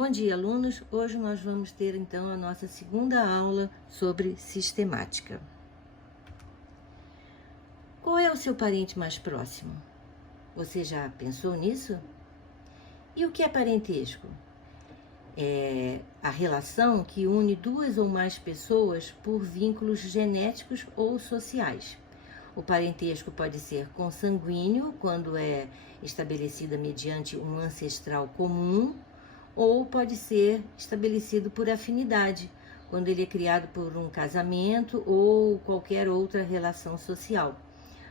Bom dia, alunos! Hoje nós vamos ter então a nossa segunda aula sobre sistemática. Qual é o seu parente mais próximo? Você já pensou nisso? E o que é parentesco? É a relação que une duas ou mais pessoas por vínculos genéticos ou sociais. O parentesco pode ser consanguíneo, quando é estabelecida mediante um ancestral comum, ou pode ser estabelecido por afinidade, quando ele é criado por um casamento ou qualquer outra relação social.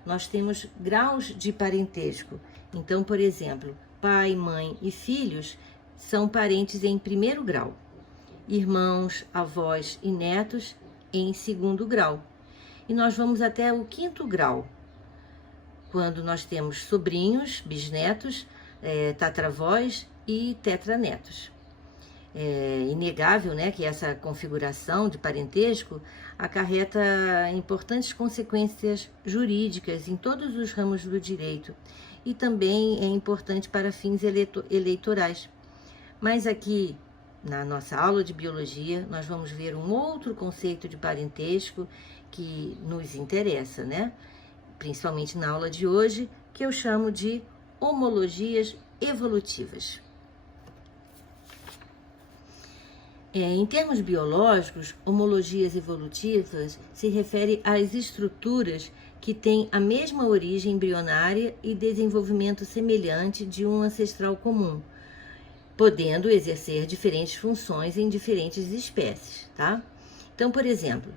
Nós temos graus de parentesco. Então, por exemplo, pai, mãe e filhos são parentes em primeiro grau. Irmãos, avós e netos em segundo grau. E nós vamos até o quinto grau, quando nós temos sobrinhos, bisnetos, tatravós e tetranetos. É inegável, né, que essa configuração de parentesco acarreta importantes consequências jurídicas em todos os ramos do direito e também é importante para fins eleitorais. Mas aqui, na nossa aula de biologia, nós vamos ver um outro conceito de parentesco que nos interessa, né? Principalmente na aula de hoje, que eu chamo de homologias evolutivas. Em termos biológicos, homologias evolutivas se refere às estruturas que têm a mesma origem embrionária e desenvolvimento semelhante de um ancestral comum, podendo exercer diferentes funções em diferentes espécies, tá? Então, por exemplo,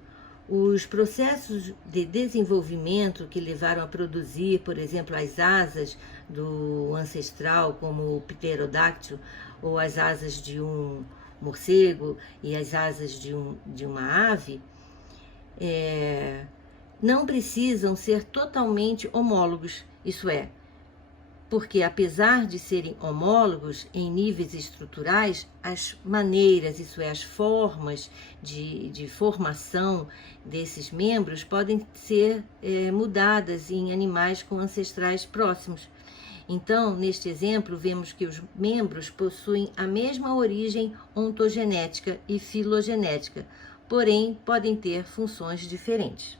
os processos de desenvolvimento que levaram a produzir, por exemplo, as asas do ancestral, como o pterodáctilo, ou as asas de um morcego e as asas de uma ave, não precisam ser totalmente homólogos, isso é, porque apesar de serem homólogos em níveis estruturais, as maneiras, isso é, as formas de formação desses membros podem ser mudadas em animais com ancestrais próximos. Então, neste exemplo, vemos que os membros possuem a mesma origem ontogenética e filogenética, porém podem ter funções diferentes.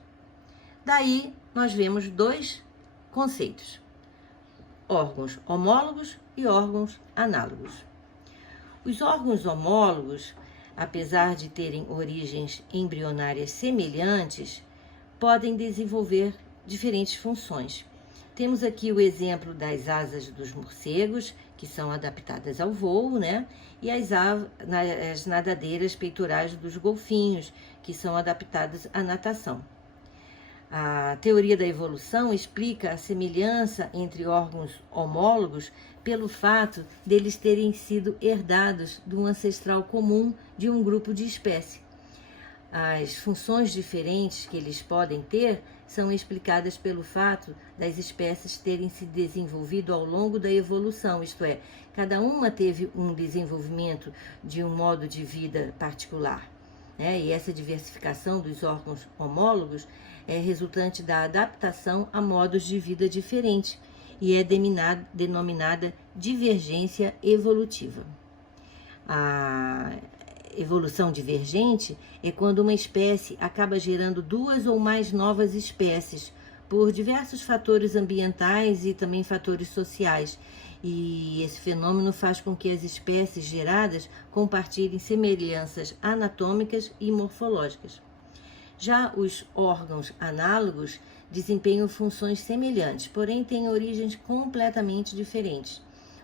Daí, nós vemos dois conceitos: órgãos homólogos e órgãos análogos. Os órgãos homólogos, apesar de terem origens embrionárias semelhantes, podem desenvolver diferentes funções. Temos aqui o exemplo das asas dos morcegos, que são adaptadas ao voo, né? E as nadadeiras peitorais dos golfinhos, que são adaptadas à natação. A teoria da evolução explica a semelhança entre órgãos homólogos pelo fato deles terem sido herdados de um ancestral comum de um grupo de espécie. As funções diferentes que eles podem ter são explicadas pelo fato das espécies terem se desenvolvido ao longo da evolução, isto é, cada uma teve um desenvolvimento de um modo de vida particular, né? E essa diversificação dos órgãos homólogos é resultante da adaptação a modos de vida diferentes e é denominada divergência evolutiva. A evolução divergente é quando uma espécie acaba gerando duas ou mais novas espécies por diversos fatores ambientais e também fatores sociais. E esse fenômeno faz com que as espécies geradas compartilhem semelhanças anatômicas e morfológicas. Já os órgãos análogos desempenham funções semelhantes, porém têm origens completamente diferentes.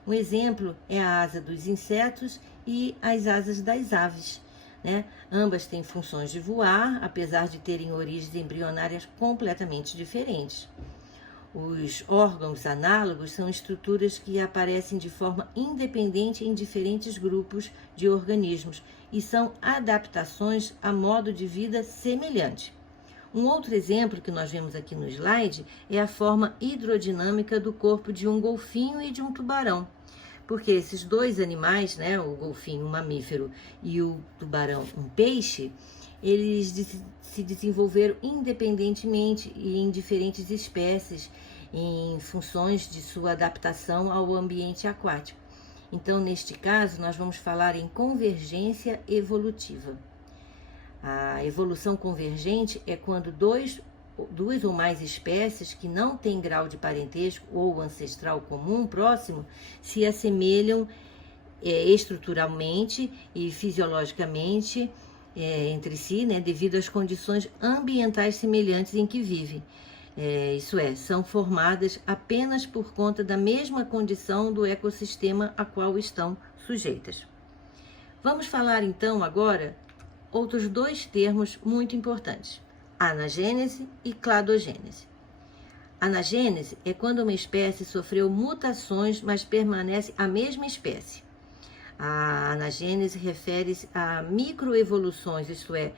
Um exemplo é a asa dos insetos e as asas das aves, né? Ambas têm funções de voar, apesar de terem origens embrionárias completamente diferentes. Os órgãos análogos são estruturas que aparecem de forma independente em diferentes grupos de organismos e são adaptações a modo de vida semelhante. Um outro exemplo que nós vemos aqui no slide é a forma hidrodinâmica do corpo de um golfinho e de um tubarão. Porque esses dois animais, né, o golfinho, um mamífero, e o tubarão, um peixe, eles se desenvolveram independentemente e em diferentes espécies, em funções de sua adaptação ao ambiente aquático. Então, neste caso, nós vamos falar em convergência evolutiva. A evolução convergente é quando duas ou mais espécies que não têm grau de parentesco ou ancestral comum próximo se assemelham estruturalmente e fisiologicamente entre si, né, devido às condições ambientais semelhantes em que vivem. Isso é, são formadas apenas por conta da mesma condição do ecossistema a qual estão sujeitas. Vamos falar então agora outros dois termos muito importantes: anagênese e cladogênese. Anagênese é quando uma espécie sofreu mutações, mas permanece a mesma espécie. A anagênese refere-se a microevoluções, isto é,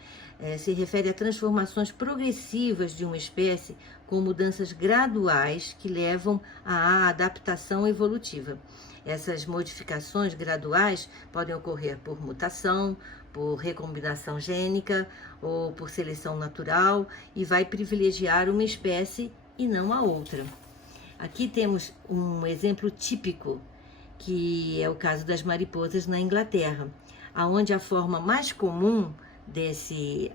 se refere a transformações progressivas de uma espécie com mudanças graduais que levam à adaptação evolutiva. Essas modificações graduais podem ocorrer por mutação, por recombinação gênica ou por seleção natural e vai privilegiar uma espécie e não a outra. Aqui temos um exemplo típico, que é o caso das mariposas na Inglaterra, onde a forma mais comum desse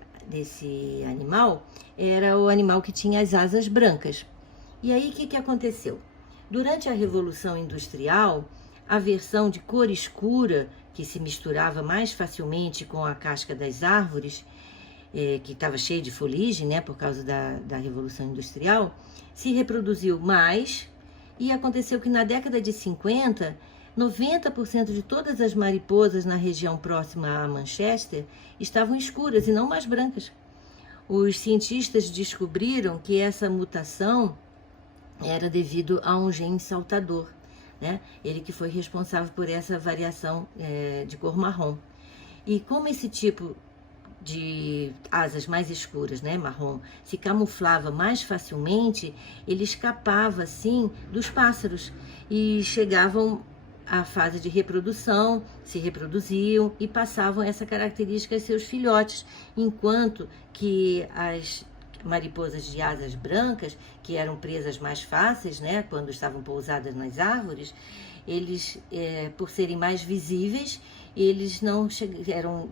animal era o animal que tinha as asas brancas. E aí, o que aconteceu? Durante a Revolução Industrial, a versão de cor escura, que se misturava mais facilmente com a casca das árvores, que estava cheia de fuligem, né, por causa da Revolução Industrial, se reproduziu mais, e aconteceu que na década de 50, 90% de todas as mariposas na região próxima a Manchester estavam escuras e não mais brancas. Os cientistas descobriram que essa mutação era devido a um gene saltador, né? Ele que foi responsável por essa variação de cor marrom. E como esse tipo de asas mais escuras, né, marrom, se camuflava mais facilmente, ele escapava assim dos pássaros e chegavam à fase de reprodução, se reproduziam e passavam essa característica aos seus filhotes, enquanto que as mariposas de asas brancas, que eram presas mais fáceis, né, quando estavam pousadas nas árvores, eles, por serem mais visíveis, eles não eram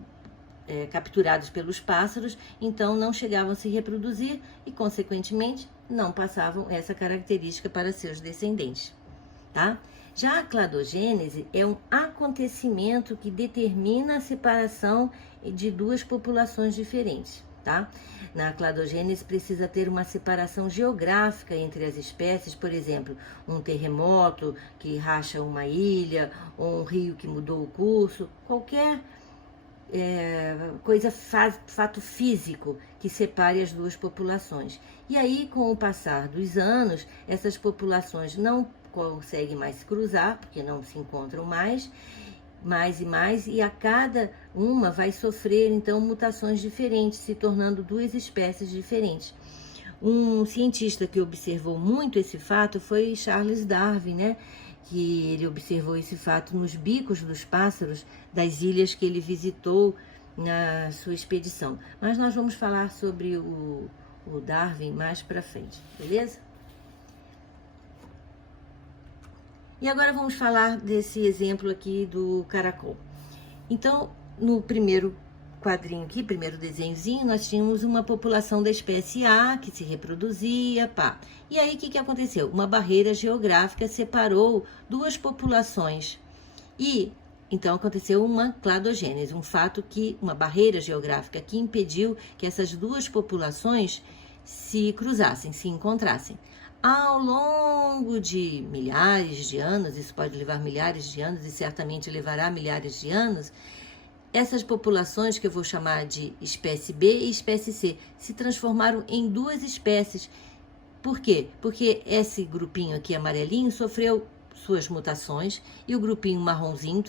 capturados pelos pássaros, então não chegavam a se reproduzir e, consequentemente, não passavam essa característica para seus descendentes, tá? Já a cladogênese é um acontecimento que determina a separação de duas populações diferentes, tá? Na cladogênese precisa ter uma separação geográfica entre as espécies, por exemplo, um terremoto que racha uma ilha, ou um rio que mudou o curso, qualquer fato físico que separe as duas populações. E aí, com o passar dos anos, essas populações não conseguem mais se cruzar, porque não se encontram mais e mais, e a cada uma vai sofrer, então, mutações diferentes, se tornando duas espécies diferentes. Um cientista que observou muito esse fato foi Charles Darwin, né? Que ele observou esse fato nos bicos dos pássaros das ilhas que ele visitou na sua expedição. Mas nós vamos falar sobre o Darwin mais para frente, beleza? E agora vamos falar desse exemplo aqui do caracol. Então, no primeiro quadrinho aqui, primeiro desenhozinho, nós tínhamos uma população da espécie A que se reproduzia, pá. E aí, o que aconteceu? Uma barreira geográfica separou duas populações. E, então, aconteceu uma cladogênese, um fato que, uma barreira geográfica que impediu que essas duas populações se cruzassem, se encontrassem. Ao longo de milhares de anos, isso pode levar milhares de anos e certamente levará milhares de anos, essas populações, que eu vou chamar de espécie B e espécie C, se transformaram em duas espécies. Por quê? Porque esse grupinho aqui amarelinho sofreu suas mutações e o grupinho marronzinho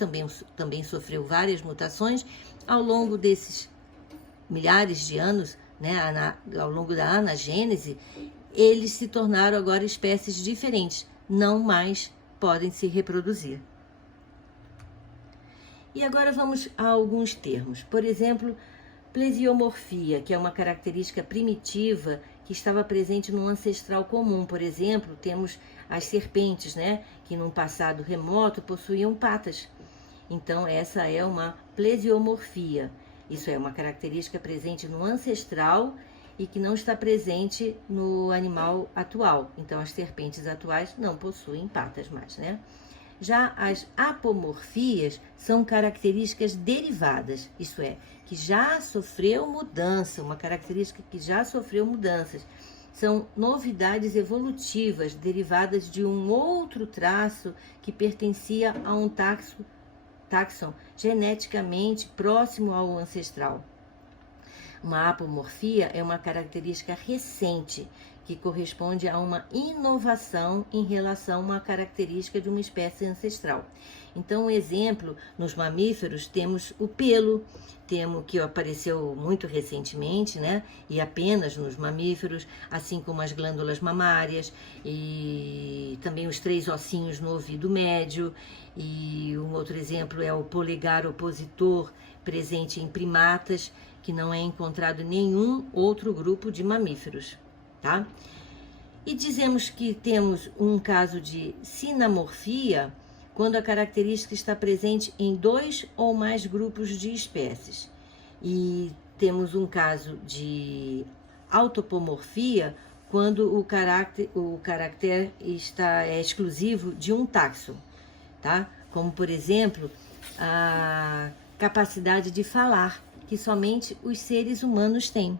também sofreu várias mutações. Ao longo desses milhares de anos, né, ao longo da anagênese, eles se tornaram agora espécies diferentes, não mais podem se reproduzir. E agora vamos a alguns termos. Por exemplo, plesiomorfia, que é uma característica primitiva que estava presente no ancestral comum. Por exemplo, temos as serpentes, né, que num passado remoto possuíam patas. Então, essa é uma plesiomorfia. Isso é uma característica presente no ancestral e que não está presente no animal atual. Então, as serpentes atuais não possuem patas mais, né? Já as apomorfias são características derivadas, isto é, que já sofreu mudança, uma característica que já sofreu mudanças. São novidades evolutivas derivadas de um outro traço que pertencia a um táxon geneticamente próximo ao ancestral. Uma apomorfia é uma característica recente que corresponde a uma inovação em relação a uma característica de uma espécie ancestral. Então, um exemplo, nos mamíferos temos o pelo, que apareceu muito recentemente, né? E apenas nos mamíferos, assim como as glândulas mamárias e também os 3 ossinhos no ouvido médio. E um outro exemplo é o polegar opositor, presente em primatas, que não é encontrado em nenhum outro grupo de mamíferos, tá? E dizemos que temos um caso de sinamorfia quando a característica está presente em 2 ou mais grupos de espécies. E temos um caso de autapomorfia quando o caractere é exclusivo de um táxon, tá? Como, por exemplo, a capacidade de falar, que somente os seres humanos têm.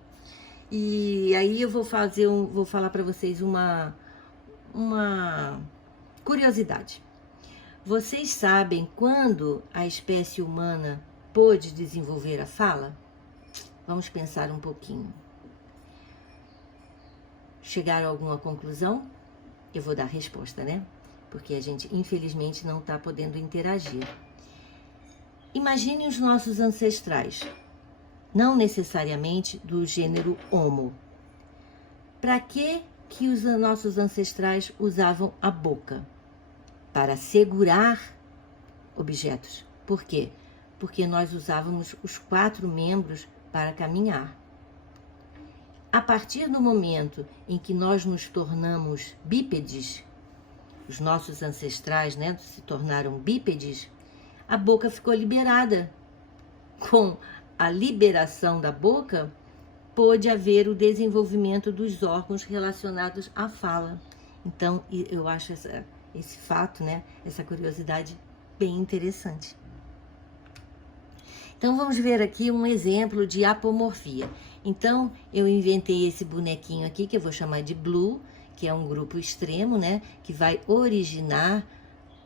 E aí eu vou falar para vocês uma curiosidade. Vocês sabem quando a espécie humana pôde desenvolver a fala? Vamos pensar um pouquinho. Chegaram a alguma conclusão? Eu vou dar a resposta, né? Porque a gente, infelizmente, não está podendo interagir. Imagine os nossos ancestrais, não necessariamente do gênero Homo. Para que os nossos ancestrais usavam a boca? Para segurar objetos. Por quê? Porque nós usávamos os 4 membros para caminhar. A partir do momento em que nós nos tornamos bípedes, os nossos ancestrais, né, se tornaram bípedes, a boca ficou liberada. Com a liberação da boca, pôde haver o desenvolvimento dos órgãos relacionados à fala. Então, eu acho esse fato, né, essa curiosidade bem interessante. Então, vamos ver aqui um exemplo de apomorfia. Então, eu inventei esse bonequinho aqui, que eu vou chamar de Blue, que é um grupo extremo, né, que vai originar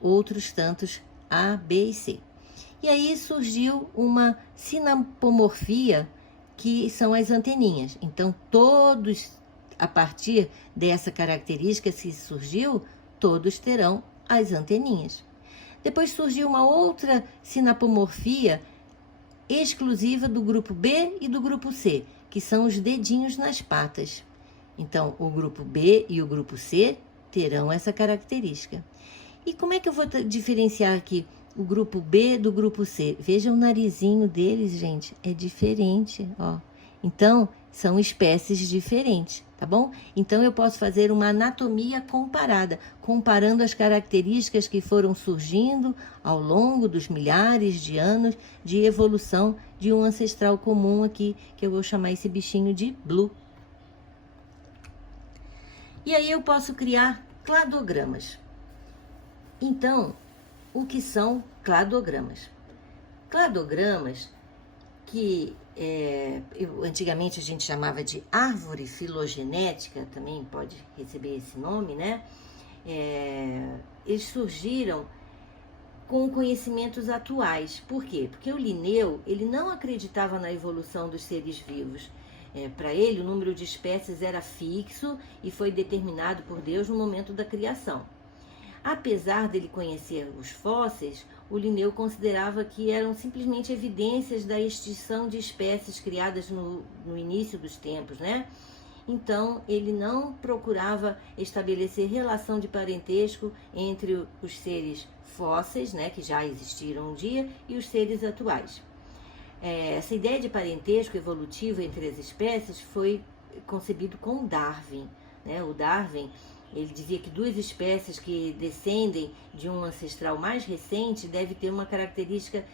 outros tantos A, B e C. E aí surgiu uma sinapomorfia, que são as anteninhas. Então, todos, a partir dessa característica que surgiu, todos terão as anteninhas. Depois surgiu uma outra sinapomorfia exclusiva do grupo B e do grupo C, que são os dedinhos nas patas. Então, o grupo B e o grupo C terão essa característica. E como é que eu vou diferenciar aqui o grupo B do grupo C? Veja o narizinho deles, gente, é diferente, ó. Então, são espécies diferentes, tá bom? Então, eu posso fazer uma anatomia comparada, comparando as características que foram surgindo ao longo dos milhares de anos de evolução de um ancestral comum aqui, que eu vou chamar esse bichinho de Blue. E aí eu posso criar cladogramas. Então, o que são cladogramas? Cladogramas, que antigamente a gente chamava de árvore filogenética, também pode receber esse nome, né? Eles surgiram com conhecimentos atuais. Por quê? Porque o Linneu, ele não acreditava na evolução dos seres vivos. Para ele, o número de espécies era fixo e foi determinado por Deus no momento da criação. Apesar dele conhecer os fósseis, o Linneu considerava que eram simplesmente evidências da extinção de espécies criadas no início dos tempos, né? Então, ele não procurava estabelecer relação de parentesco entre os seres fósseis, né, que já existiram um dia, e os seres atuais. Essa ideia de parentesco evolutivo entre as espécies foi concebido com Darwin, né? O Darwin, Ele dizia que duas espécies que descendem de um ancestral mais recente devem ter uma característica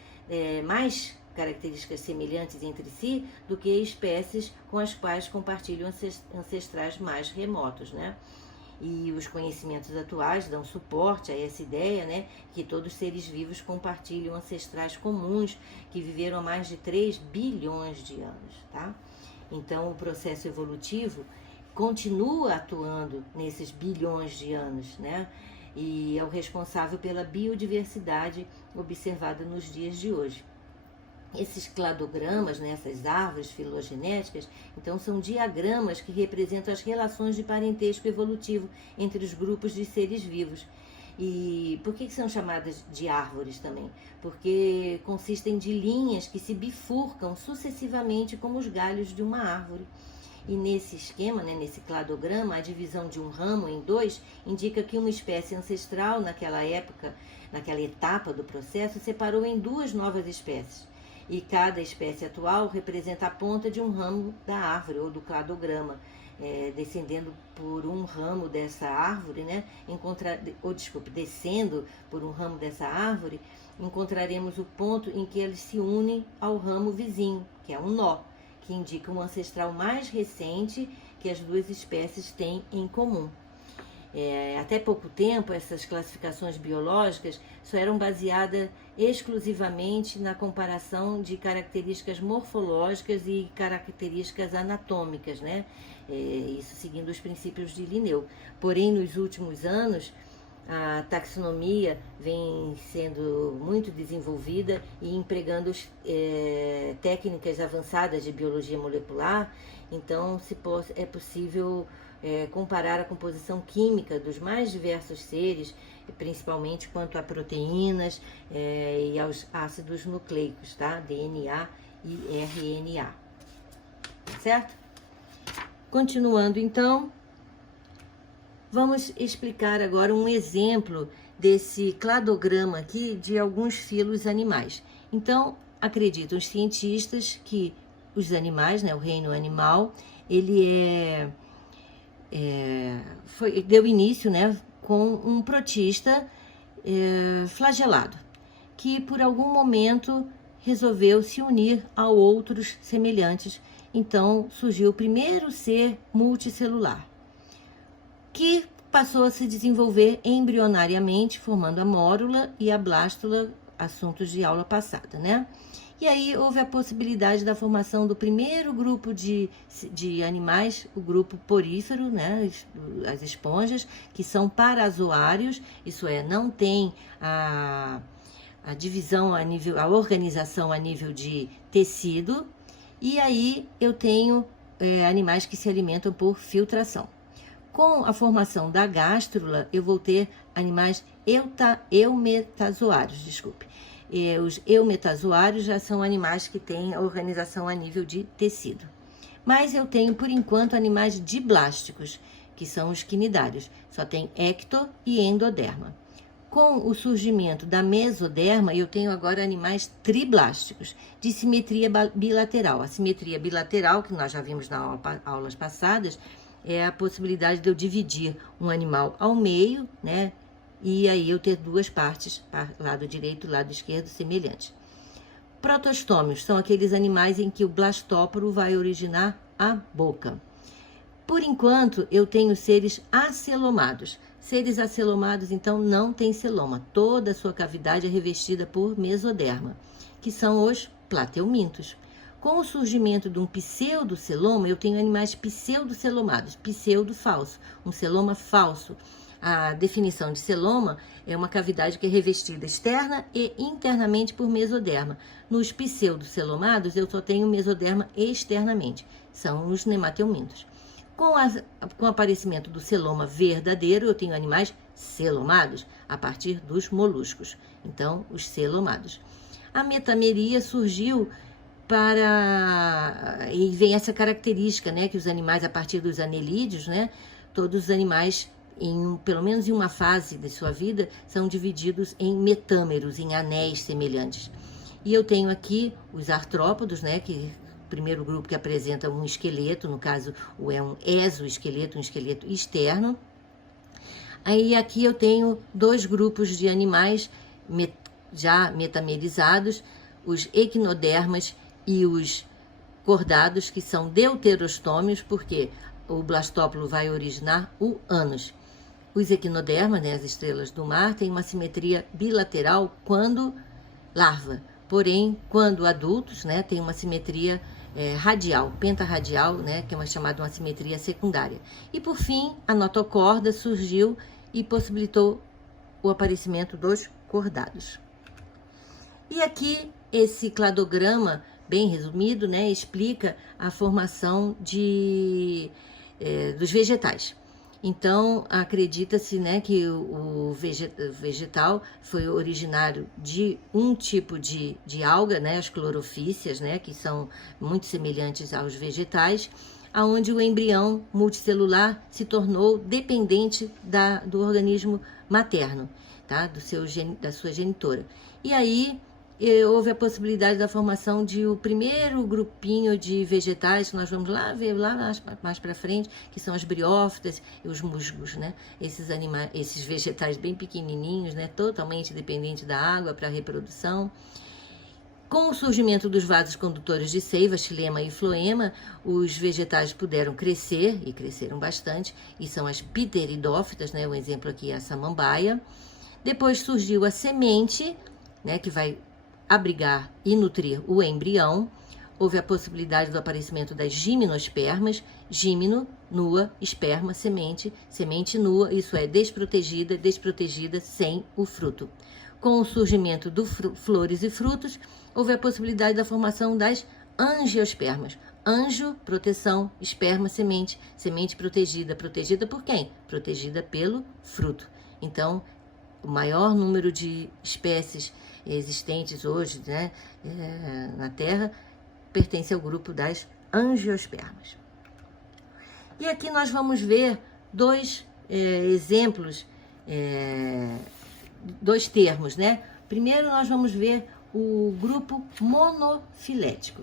mais características semelhantes entre si do que espécies com as quais compartilham ancestrais mais remotos, né? E os conhecimentos atuais dão suporte a essa ideia, né, que todos os seres vivos compartilham ancestrais comuns que viveram há mais de 3 bilhões de anos, tá? Então, o processo evolutivo continua atuando nesses bilhões de anos, né? E é o responsável pela biodiversidade observada nos dias de hoje. Esses cladogramas, né, essas árvores filogenéticas, então são diagramas que representam as relações de parentesco evolutivo entre os grupos de seres vivos. E por que são chamadas de árvores também? Porque consistem de linhas que se bifurcam sucessivamente como os galhos de uma árvore. E nesse esquema, né, nesse cladograma, a divisão de um ramo em dois indica que uma espécie ancestral naquela época, naquela etapa do processo, separou em duas novas espécies. E cada espécie atual representa a ponta de um ramo da árvore ou do cladograma. Descendendo por um ramo dessa árvore, né, descendo por um ramo dessa árvore, encontraremos o ponto em que eles se unem ao ramo vizinho, que é um nó, que indica um ancestral mais recente que as duas espécies têm em comum. Até pouco tempo, essas classificações biológicas só eram baseadas exclusivamente na comparação de características morfológicas e características anatômicas, né? Isso seguindo os princípios de Linneu. Porém, nos últimos anos, a taxonomia vem sendo muito desenvolvida e empregando técnicas avançadas de biologia molecular. Então, é possível comparar a composição química dos mais diversos seres, principalmente quanto a proteínas e aos ácidos nucleicos, tá? DNA e RNA. Certo? Continuando, então, vamos explicar agora um exemplo desse cladograma aqui de alguns filos animais. Então, acreditam os cientistas que os animais, né, o reino animal, ele deu início, né, com um protista flagelado, que por algum momento resolveu se unir a outros semelhantes. Então surgiu o primeiro ser multicelular, que passou a se desenvolver embrionariamente, formando a mórula e a blástula, assuntos de aula passada, né? E aí houve a possibilidade da formação do primeiro grupo de animais, o grupo porífero, né, as esponjas, que são parazoários, isso é, não tem a divisão a nível, a organização a nível de tecido, e aí eu tenho animais que se alimentam por filtração. Com a formação da gástrula, eu vou ter animais eumetazoários, os eumetazoários já são animais que têm a organização a nível de tecido. Mas eu tenho, por enquanto, animais diblásticos, que são os quinidários. Só tem ecto e endoderma. Com o surgimento da mesoderma, eu tenho agora animais triblásticos, de simetria bilateral. A simetria bilateral, que nós já vimos nas aulas passadas, é a possibilidade de eu dividir um animal ao meio, né? E aí eu ter duas partes, lado direito e lado esquerdo, semelhantes. Protostômios são aqueles animais em que o blastóporo vai originar a boca. Por enquanto, eu tenho seres acelomados. Seres acelomados, então, não têm celoma. Toda a sua cavidade é revestida por mesoderma, que são os plateumintos. Com o surgimento de um pseudoceloma, eu tenho animais pseudocelomados, pseudo falso, um celoma falso. A definição de celoma é uma cavidade que é revestida externa e internamente por mesoderma. Nos pseudocelomados, eu só tenho mesoderma externamente, são os nemateumintos. Com o aparecimento do celoma verdadeiro, eu tenho animais celomados, a partir dos moluscos, então os celomados. A metameria surgiu e vem essa característica, né, que os animais, a partir dos anelídeos, né, todos os animais, pelo menos em uma fase de sua vida, são divididos em metâmeros, em anéis semelhantes. E eu tenho aqui os artrópodos, né, que o primeiro grupo que apresenta um esqueleto, no caso é um exoesqueleto, um esqueleto externo. Aí aqui eu tenho dois grupos de animais já metamerizados, os equinodermas e os cordados, que são deuterostômios, porque o blastópolo vai originar o ânus. Os equinodermas, né, as estrelas do mar, têm uma simetria bilateral quando larva, porém, quando adultos, né, tem uma simetria radial, pentarradial, né, que é chamada uma simetria secundária. E por fim, a notocorda surgiu e possibilitou o aparecimento dos cordados. E aqui esse cladograma, bem resumido, né, explica a formação dos vegetais. Então, acredita-se, né, que o vegetal foi originário de um tipo de alga, né, as clorofíceas, né, que são muito semelhantes aos vegetais, onde o embrião multicelular se tornou dependente do organismo materno, tá, da sua genitora. E aí houve a possibilidade da formação de o primeiro grupinho de vegetais, que nós vamos lá ver lá mais para frente, que são as briófitas e os musgos, né? Esses vegetais bem pequenininhos, né? Totalmente dependentes da água para a reprodução. Com o surgimento dos vasos condutores de seiva, xilema e floema, os vegetais puderam crescer, e cresceram bastante, e são as pteridófitas, né? O exemplo aqui é a samambaia. Depois surgiu a semente, né? Que vai abrigar e nutrir o embrião. Houve a possibilidade do aparecimento das gimnospermas, gímino, nua, esperma, semente, semente nua, isso é, desprotegida, sem o fruto. Com o surgimento do flores e frutos, houve a possibilidade da formação das angiospermas. Anjo, proteção, esperma, semente, semente protegida. Protegida por quem? Protegida pelo fruto. Então, o maior número de espécies existentes hoje, né, na Terra pertence ao grupo das angiospermas. E aqui nós vamos ver dois exemplos, dois termos, né? Primeiro nós vamos ver o grupo monofilético,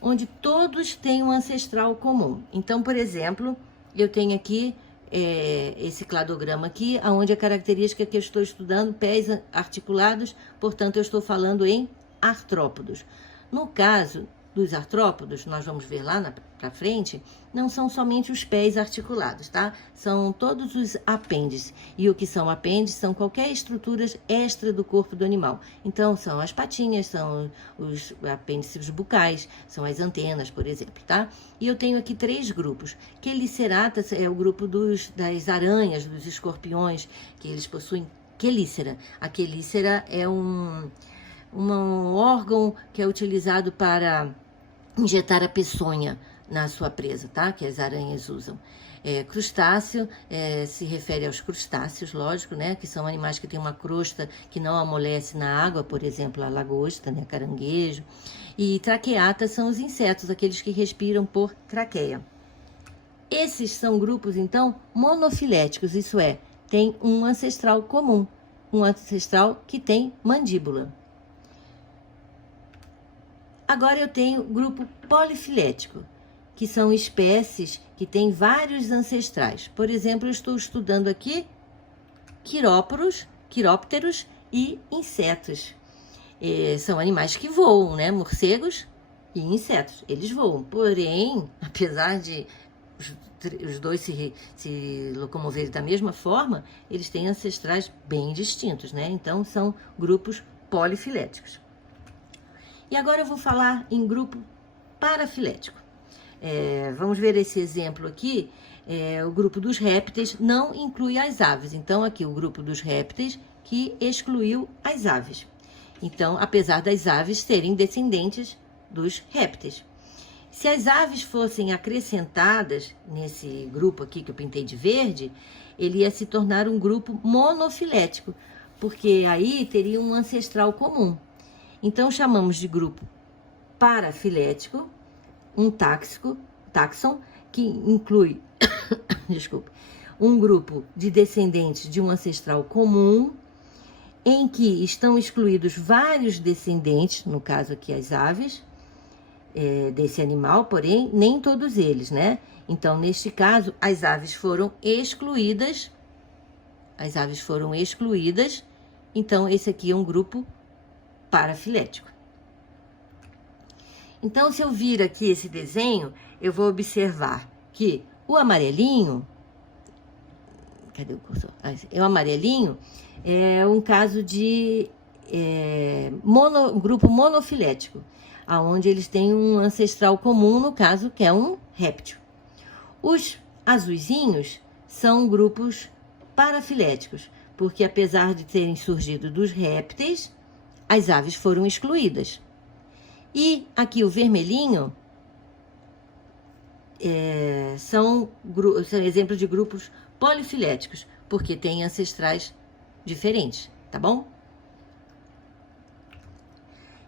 onde todos têm um ancestral comum. Então, por exemplo, eu tenho aqui esse cladograma aqui, onde a característica que eu estou estudando, pés articulados, portanto eu estou falando em artrópodos. No caso dos artrópodos, nós vamos ver lá para frente, não são somente os pés articulados, tá? São todos os apêndices. E o que são apêndices são qualquer estruturas extra do corpo do animal. Então, são as patinhas, são os apêndices bucais, são as antenas, por exemplo, tá? E eu tenho aqui três grupos. Queliceratas é o grupo das aranhas, dos escorpiões, que eles possuem quelícera. A quelícera é um órgão que é utilizado para injetar a peçonha na sua presa, tá? Que as aranhas usam. Crustáceo se refere aos crustáceos, lógico, né? Que são animais que têm uma crosta que não amolece na água, por exemplo, a lagosta, né? Caranguejo. E traqueata são os insetos, aqueles que respiram por traqueia. Esses são grupos, então, monofiléticos, isso é, tem um ancestral comum, um ancestral que tem mandíbula. Agora eu tenho o grupo polifilético, que são espécies que têm vários ancestrais. Por exemplo, eu estou estudando aqui quirópteros e insetos. São animais que voam, né? Morcegos e insetos, eles voam. Porém, apesar de os dois se locomoverem da mesma forma, eles têm ancestrais bem distintos, né? Então, são grupos polifiléticos. E agora eu vou falar em grupo parafilético. Vamos ver esse exemplo aqui. O grupo dos répteis não inclui as aves. Então, aqui o grupo dos répteis que excluiu as aves. Então, apesar das aves serem descendentes dos répteis. Se as aves fossem acrescentadas nesse grupo aqui que eu pintei de verde, ele ia se tornar um grupo monofilético, porque aí teria um ancestral comum. Então, chamamos de grupo parafilético um táxon, que inclui um grupo de descendentes de um ancestral comum, em que estão excluídos vários descendentes, no caso aqui as aves, desse animal, porém, nem todos eles, né? Então, neste caso, as aves foram excluídas as aves foram excluídas, então esse aqui é um grupo parafilético. Então, se eu vir aqui esse desenho, eu vou observar que o amarelinho, cadê o cursor? O amarelinho é um caso de um grupo monofilético, onde eles têm um ancestral comum, no caso, que é um réptil. Os azulzinhos são grupos parafiléticos, porque apesar de terem surgido dos répteis, as aves foram excluídas. E aqui o vermelhinho são exemplos de grupos polifiléticos, porque têm ancestrais diferentes, tá bom?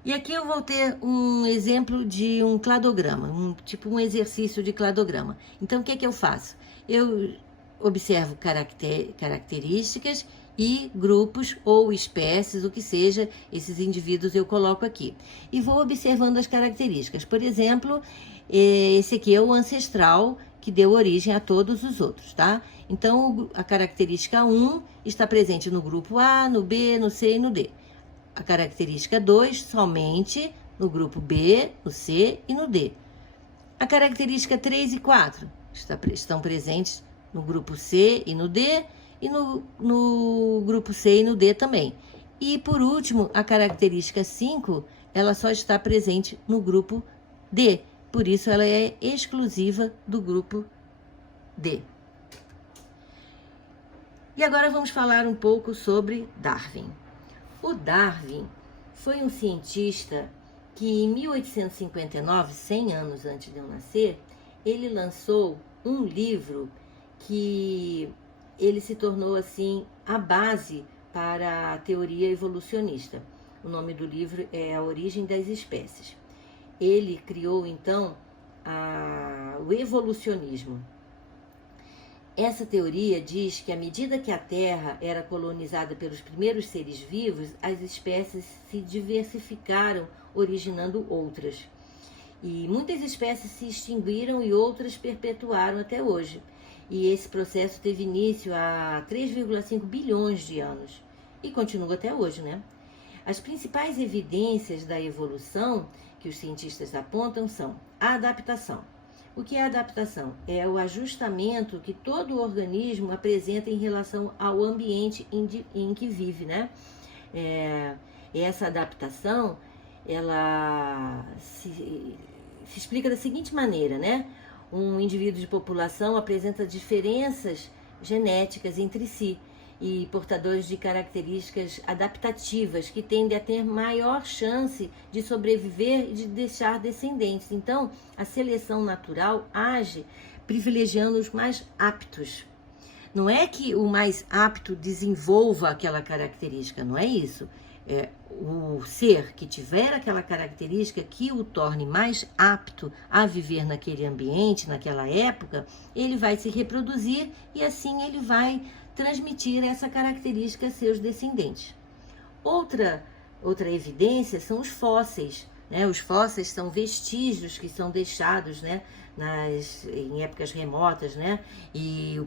E aqui eu vou ter um exemplo de um cladograma, tipo um exercício de cladograma. Então, o que é que eu faço? Eu observo características e grupos ou espécies, o que seja, esses indivíduos eu coloco aqui. E vou observando as características. Por exemplo, esse aqui é o ancestral que deu origem a todos os outros, tá? Então, a característica 1 está presente no grupo A, no B, no C e no D. A característica 2 somente no grupo B, no C e no D. A característica 3 e 4 estão presentes no grupo C e no D, e no grupo C e no D também. E, por último, a característica 5, ela só está presente no grupo D. Por isso, ela é exclusiva do grupo D. E agora vamos falar um pouco sobre Darwin. O Darwin foi um cientista que, em 1859, 100 anos antes de eu nascer, ele lançou um livro que ele se tornou, assim, a base para a teoria evolucionista. O nome do livro é A Origem das Espécies. Ele criou, então, o evolucionismo. Essa teoria diz que, à medida que a Terra era colonizada pelos primeiros seres vivos, as espécies se diversificaram, originando outras. E muitas espécies se extinguiram e outras perpetuaram até hoje. E esse processo teve início há 3,5 bilhões de anos e continua até hoje, né? As principais evidências da evolução que os cientistas apontam são a adaptação. O que é adaptação? É o ajustamento que todo organismo apresenta em relação ao ambiente em que vive, né? Essa adaptação, ela se explica da seguinte maneira, né? Um indivíduo de população apresenta diferenças genéticas entre si e portadores de características adaptativas que tendem a ter maior chance de sobreviver e de deixar descendentes. Então, a seleção natural age privilegiando os mais aptos. Não é que o mais apto desenvolva aquela característica, não é isso. É o ser que tiver aquela característica que o torne mais apto a viver naquele ambiente, naquela época, ele vai se reproduzir e assim ele vai transmitir essa característica a seus descendentes. Outra evidência são os fósseis, né? Os fósseis são vestígios que são deixados, né, em épocas remotas, né? E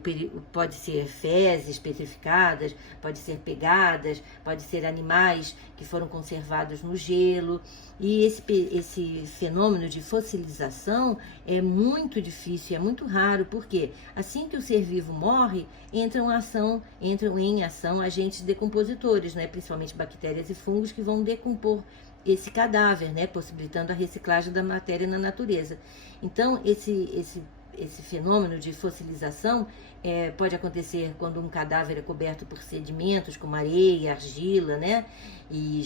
pode ser fezes petrificadas, pode ser pegadas, pode ser animais que foram conservados no gelo. E esse fenômeno de fossilização é muito difícil, é muito raro, porque assim que o ser vivo morre, entram em ação agentes decompositores, né? Principalmente bactérias e fungos que vão decompor esse cadáver, né, possibilitando a reciclagem da matéria na natureza. Então, esse fenômeno de fossilização pode acontecer quando um cadáver é coberto por sedimentos, como areia, argila, né, e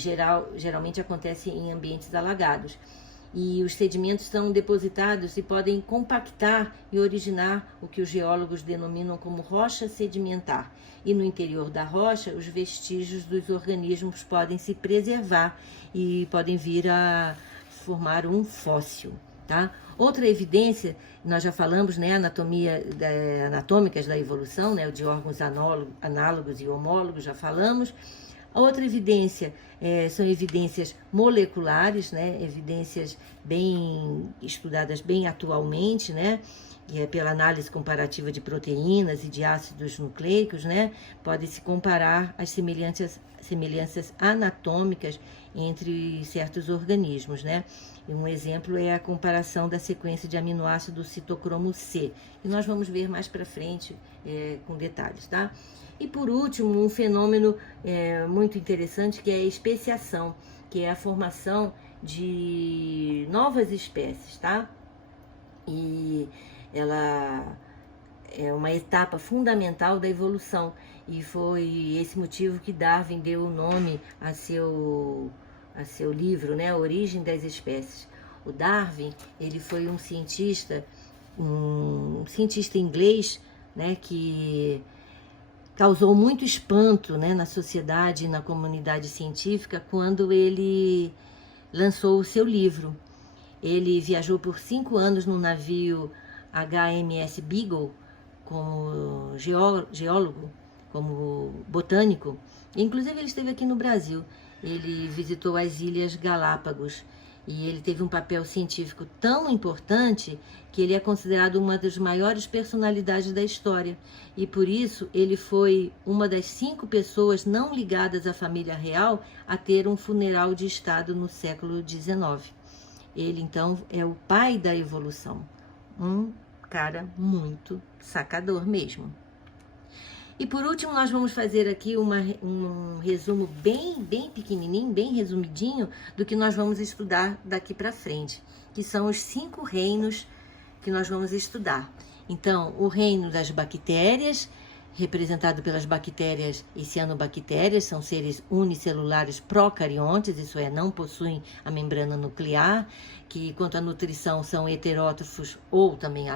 geralmente acontece em ambientes alagados. E os sedimentos são depositados e podem compactar e originar o que os geólogos denominam como rocha sedimentar. E no interior da rocha, os vestígios dos organismos podem se preservar e podem vir a formar um fóssil, tá? Outra evidência, nós já falamos, né, anatômicas da evolução, né, de órgãos análogos e homólogos, já falamos. A outra evidência são evidências moleculares, né? Evidências bem estudadas bem atualmente, né? E pela análise comparativa de proteínas e de ácidos nucleicos, né? Pode-se comparar as semelhanças anatômicas entre certos organismos, né? E um exemplo é a comparação da sequência de aminoácido citocromo C, que nós vamos ver mais para frente com detalhes, tá? E por último, um fenômeno muito interessante que é a especiação, que é a formação de novas espécies, tá? E ela é uma etapa fundamental da evolução e foi esse motivo que Darwin deu o nome a seu livro, né, A Origem das Espécies. O Darwin, ele foi um cientista inglês, né, que causou muito espanto, né, na sociedade e na comunidade científica quando ele lançou o seu livro. Ele viajou por 5 anos no navio HMS Beagle como geólogo, como botânico. Inclusive ele esteve aqui no Brasil. Ele visitou as Ilhas Galápagos e ele teve um papel científico tão importante que ele é considerado uma das maiores personalidades da história. E por isso ele foi uma das 5 pessoas não ligadas à família real a ter um funeral de Estado no século XIX. Ele, então, é o pai da evolução. Um cara muito sacador mesmo. E por último, nós vamos fazer aqui um resumo bem pequenininho, bem resumidinho, do que nós vamos estudar daqui para frente, que são os 5 reinos que nós vamos estudar. Então, o reino das bactérias, representado pelas bactérias e cianobactérias, são seres unicelulares procariontes, isso é, não possuem a membrana nuclear, que quanto à nutrição são heterótrofos ou também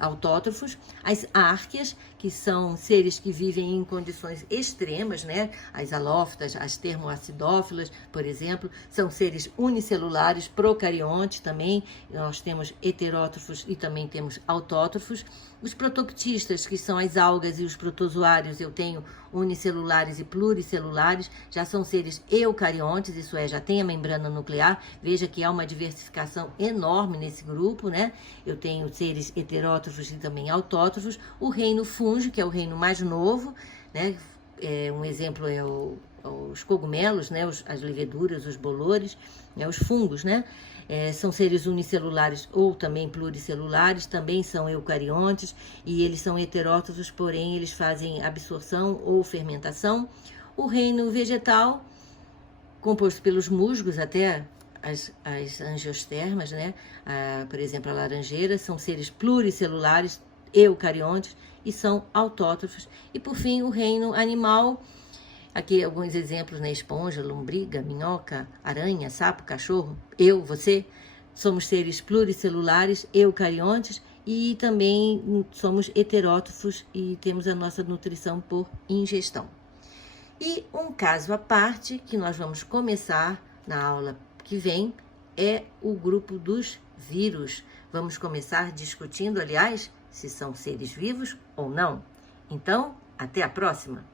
autótrofos. As árqueas, que são seres que vivem em condições extremas, né? As halófitas, as termoacidófilas, por exemplo, são seres unicelulares, procariontes também. Nós temos heterótrofos e também temos autótrofos. Os protoctistas, que são as algas e os protozoários, eu tenho unicelulares e pluricelulares, já são seres eucariontes, isso é, já tem a membrana nuclear. Veja que há uma diversificação enorme nesse grupo, né? Eu tenho seres heterótrofos e também autótrofos. O reino fungo, que é o reino mais novo, né? Um exemplo é os cogumelos, né? As leveduras, os bolores, né? Os fungos, né? São seres unicelulares ou também pluricelulares, também são eucariontes e eles são heterótrofos, porém eles fazem absorção ou fermentação. O reino vegetal, composto pelos musgos até as angiostermas, né? Por exemplo, a laranjeira, são seres pluricelulares, eucariontes e são autótrofos. E por fim, o reino animal, aqui alguns exemplos, né? Esponja, lombriga, minhoca, aranha, sapo, cachorro, você, somos seres pluricelulares, eucariontes e também somos heterótrofos e temos a nossa nutrição por ingestão. E um caso à parte que nós vamos começar na aula que vem é o grupo dos vírus. Vamos começar discutindo, aliás, se são seres vivos ou não. Então, até a próxima!